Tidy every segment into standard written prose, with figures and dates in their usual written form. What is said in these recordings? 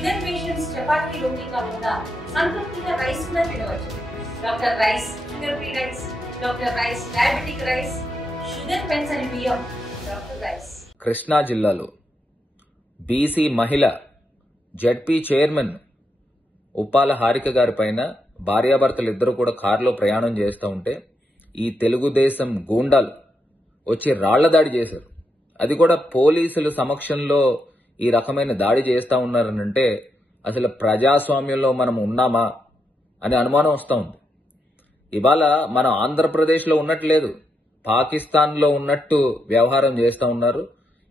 Sugar patients chapati రోటీ కాకుండా సంతృప్తిగా rice కూడా తినవచ్చు. Doctor rice, sugar free rice, doctor rice, diabetic rice, sugar పెన్సని బియ్యం, డాక్టర్ రైస్. కృష్ణా జిల్లాలో బీసీ మహిళ జెడ్పీ చైర్మన్ ఉప్పాల హారిక గారి పైన భార్యాభర్తలు ఇద్దరు కూడా కారులో ప్రయాణం చేస్తూ ఉంటే ఈ తెలుగుదేశం గూండాలు వచ్చి రాళ్ల దాడి చేశారు. అది కూడా పోలీసుల సమక్షంలో ఈ రకమైన దాడి చేస్తా ఉన్నారనంటే అసలు ప్రజాస్వామ్యంలో మనం ఉన్నామా అనే అనుమానం వస్తూ ఉంది. ఇవాళ మనం ఆంధ్రప్రదేశ్లో ఉన్నట్లేదు, పాకిస్తాన్లో ఉన్నట్టు వ్యవహారం చేస్తూ ఉన్నారు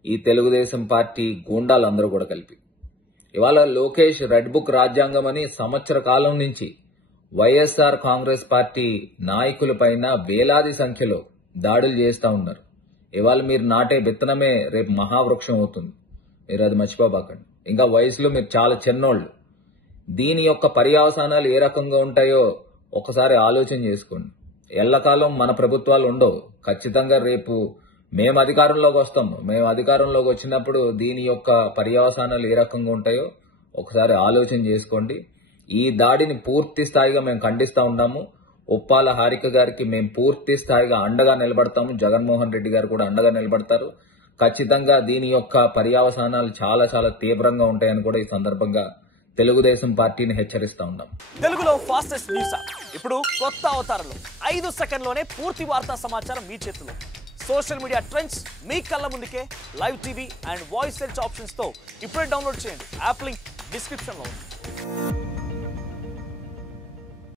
ఈ తెలుగుదేశం పార్టీ గూండాలందరూ కూడా కలిపి. ఇవాళ లోకేష్ రెడ్ బుక్ రాజ్యాంగం అని సంవత్సర కాలం నుంచి వైఎస్ఆర్ కాంగ్రెస్ పార్టీ నాయకులపైన వేలాది సంఖ్యలో దాడులు చేస్తూ ఉన్నారు. ఇవాళ మీరు నాటే విత్తనమే రేపు మహావృక్షం అవుతుంది, మీరు అది మర్చిపోబాకండి. ఇంకా వయసులో మీరు చాలా చిన్నోళ్ళు. దీని యొక్క పర్యవసానాలు ఏ రకంగా ఉంటాయో ఒకసారి ఆలోచన చేసుకోండి. ఎల్లకాలం మన ప్రభుత్వాలు ఉండవు, ఖచ్చితంగా రేపు మేము అధికారంలోకి వస్తాం. మేము అధికారంలోకి వచ్చినప్పుడు దీని యొక్క పర్యవసానాలు ఏ రకంగా ఉంటాయో ఒకసారి ఆలోచన చేసుకోండి. ఈ దాడిని పూర్తి స్థాయిగా మేము ఖండిస్తా ఉన్నాము. ఉప్పాల హారిక గారికి మేము పూర్తి స్థాయిగా అండగా నిలబడతాము. జగన్మోహన్ రెడ్డి గారు కూడా అండగా నిలబడతారు. ఖచ్చితంగా దీని యొక్క పర్యవసానాలు చాలా చాలా తీవ్రంగా ఉంటాయని కూడా ఈ సందర్భంగా తెలుగుదేశం పార్టీని హెచ్చరిస్తా ఉన్నాం. తెలుగులో ఫాస్టెస్ట్ న్యూస్ ఇప్పుడు కొత్త అవతారంలో 5 సెకండ్లోనే పూర్తి వార్తా సమాచారం మీ చేతిలో. సోషల్ మీడియా ట్రెండ్స్ మీ కళ్ళ ముందుకే live TV and voice search options తో ఇప్పుడే డౌన్లోడ్ చేయండి. యాప్ లింక్ డిస్క్రిప్షన్ లో ఉంది.